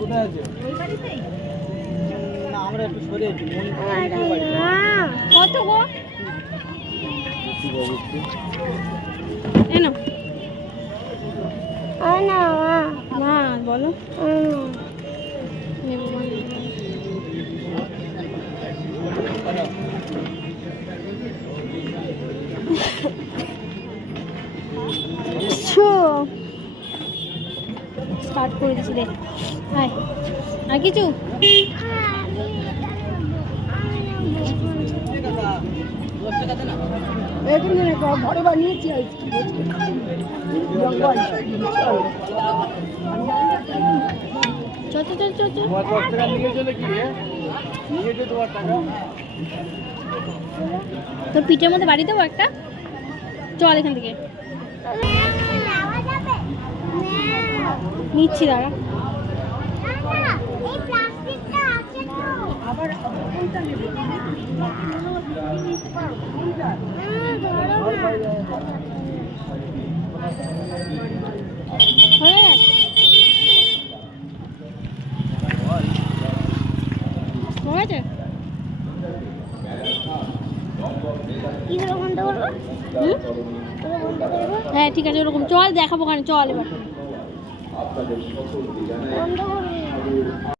কোথায় আছে? না আমরা একটু সরে আছি। কত গো? এনো না বলো স্টার্ট করে দিচ্ছি রে। হাই আর কিছু ঘরে বানিয়েছি তোর পিঠের মধ্যে বাড়ি দেবো একটা। চল এখান থেকে নিচ্ছি দাঁড়া। হ্যাঁ ঠিক আছে ওরকম চল দেখাবো, চল এবার।